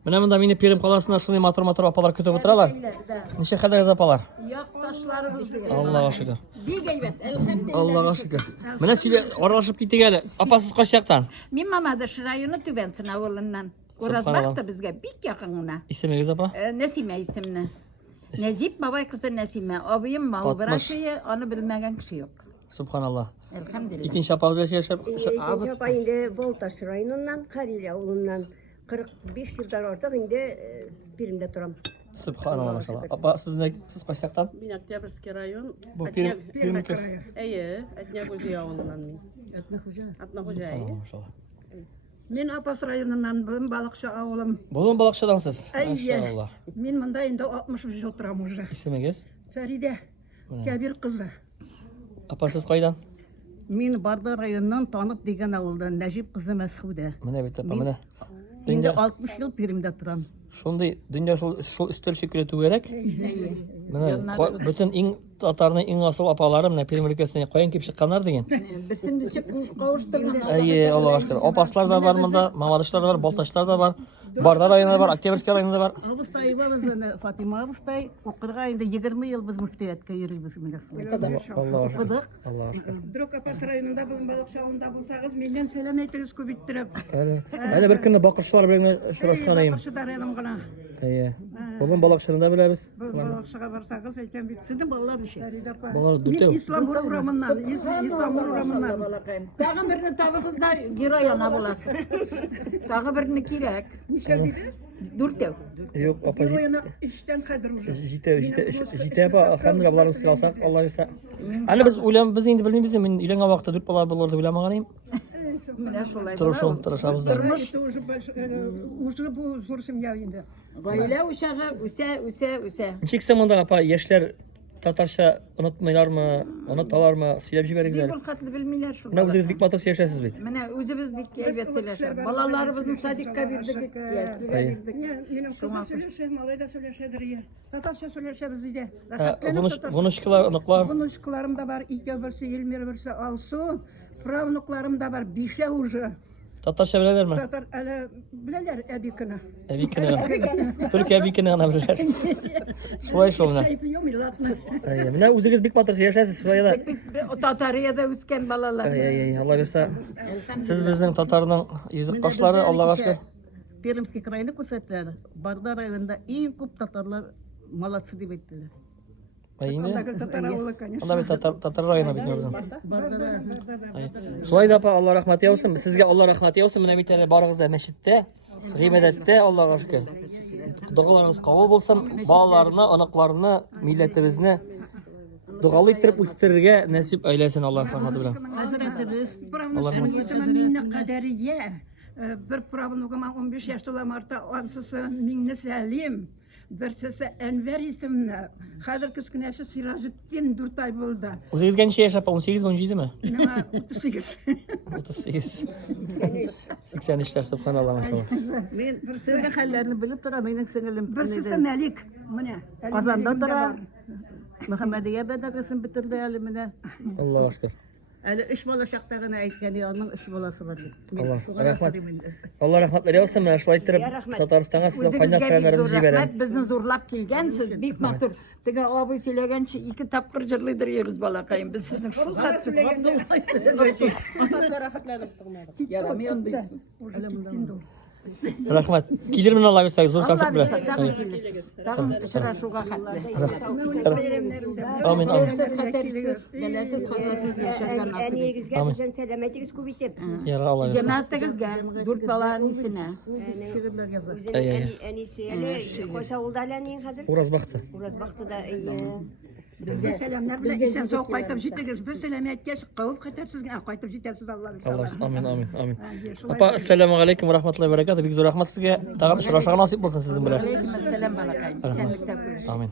Менә монда мине Пермь каласында шундый матур апалар көтеп утыралар. Ничә хәлләрегез апалар? Якташларыбыз дигән. Аллага шөкер. Бик әйбәт, әлхәмдүлилләh. Аллага шөкер. Менә сөйлә, аралашып китик әле. Апасыз кайсы яктан? Мин Мамадыш районы Түбәнсин авылыннан. Уразбак та безгә бик якын гына. Исемегез апа? Нәсимә исемне. Нәҗип бабай кызы Нәсимә. Абыем мал врачы, аны белмәгән кеше юк. Субханаллах. Әлхәмдүлилләh. Икенче апа белән яшәп. İkinci apa indi Boltaş rayonundan, Kareli avlundan 45 yıldan artık indi birimde duram. Subhanallah maşallah. Апа siz кайсы яктан? Мен Октябрьский район. Бу Пермь көз. Әйе, Әтнягүзі ауылынан мен. Атнахужа әйе. Машалlah. Мен Апас районынан балықшы ауылым. Болон балакчадансыз. Әйе. Машалlah. Мен мында енді 60 жыл тұрам уже. Исемегез? Фәриде, Кәбир кызы. Апа siz кайдан? Мен Барда районынан Танып деген авылдан Нәҗип кызы Мәсхүдә. Менә бит апа, менә. Инде Дөнья 60 ел Пермьдә торам. шундый дөнья шул өстәл шикелле түгәрәк. Менә бөтен иң татарның иң асыл апалары менә Пермь өлкәсенә каян килеп чыкканнар дигән. Берсен дисек кавыштырган. Әйе, Аллага шөкер. Апаслар да бар монда, Мамадышлар да бар, Балташлар да бар. Барда районы бар, Октябрьский районы да бар. Абыстай бабыз Фатима абыстай укырга инде 20 ел без мөфтияткә йөрибез менә. Аллага шөкер. Укыдык. Аллага шөкер. Дрок Апас районында бүгін балықшы ауылында болсағыз, менден сәлем әйтіңіз көбейттіріп. Әле бер көнне бакырчылар белән очрашкан идем. Балықшыдар әлім ғана. Әйе. Болон балакчыны да беләбез. Балықшыға барсағыз, әйтем бит. Сезнең балалар ничә? Фәриде апа. Балалар Мен дүртәү. ислам урамыннан, ислам урамыннан. Тагы берне табыгыз да герой ана буласыз. Тагы берне кирәк. Нишә диде? Дүртәү. Юк, апа. Герояны эштән хәзер уже. Җитә апа, хәмдә буларны сыйласак, Алла бирсә. Әле без инде белмибез, мин өйләнгән вакытта 4 бала булыр дип уйламаган идем. Менә шулай. Тырышабыз да. Это уже bu зур семья инде. Гаилә учагы үсә. Ничек монда апа, яшьләр татарча онытмыйлармы, оныталармы, сөйләп җибәрегез Бик әле. ул хәтле белмиләр шул. Менә үзегез бик матур сөйләшәсез бит. Менә үзебез бик әйбәт сөйләшәбез. Балаларыбызны садикка бирдек, яслигә бирдек. Минем кызым сөйләшә, малай да сөйләшәдер я. Татарча сөйләшәбез иде. Внучкалар, оныклар. Внучкаларым да бар, ике берсе Елмир, берсе Алсу. Правнукларым да бар, 5 уже. Татарча беләләрме? Татар әле беләләр әбикене. Әбикене. Только әбикене гына беләләр. Шулай шул менә. Шәйпи милләтне. Әйе, менә үзегез бик матур сөйләшәсез, шулай да. Татарияда үскән балалар. Әйе, Алла бирсә. Сез безнең татарның йөзек кашлары, Аллага шөкер. Пермский крайны күрсәттеләр. Барда районында иң күп татарлар молодцы дип әйттеләр. Инде. Татар авылы, конечно. Анда бит татар районы бит безнең. Барда Шулай да апа, Алла рәхмәт яусын. Сезгә Алла рәхмәт яусын. Менә бит әле барыгыз да мәчеттә, гыйбадәттә, Аллага шөкер. Дугаларыгыз кабул булсын. Балаларны, анакларны, милләтебезне дугалы итеп үстерергә насип әйләсен Алла рәхмәте белән. Хәзрәтебез Правнугым мине кадәрия. Бер правнугым 15 яшьтә марта ансысы Миңне Сәлим. Берсесе Әнвәр исемле. Хәзер кечкенәсе Сиражетдин 4 ай булды. Үзегезгә ничә яшь апа? 18-17ми? Миңа 38. 38. 83 субханалла машалла. мен сезнең хәлләрне белеп тора, минең сеңелем. Берсесе Мәлик. Менә. Казанда тора. Мөхәммәдия бәдәгесен битерде әле менә. Аллага шөкер. Әле 3 бала чакта гына әйткән, аның 3 баласы бар дип. Алла рәхмәтләр яусын. Менә шулай итеп Татарстанга сезгә кайнар сәламнәребезне җибәрәм. Безне зурлап килгәнсез, бик матур. Теге абый сөйләгәнчә 2 тапкыр җырлыйдыр йөрүз балакаем. Без сезнең шул хат сөйләгәндә. Ярамый андыйсыз. Рәхмәт. Килермен Алла бирсә, зур концерт белән. Тагын килерсез. Тагын очрашуга хәтле. Амин, амин. Хәтерсез, беләсез, хәтерсез яшәргә насыйп. Әниегезгә безнең сәламәтегез күп итеп. Яра Алла бирсә. Җәмәгатегезгә, 4 баланың исенә. Шигырьләр яза. Әнисе әле кайсы авылда әле әниең хәзер? Уразбакты. Уразбактыда. Безгә сәламнәр белән исән сау кайтып җитегез. Без сәлам әйткәч, кавып кайтарсызга, кайтып җитәсез Алла Алла, иншалла. амин, амин, амин. Апа, ассаламу алейкум ва рахматуллаһи ва баракатуһ. Бик зур рәхмәт сезгә. Тагын очрашырга насыйп булсын сезнең белән. Алейкум ассалам балакай. Исәнлектә күреш. Амин.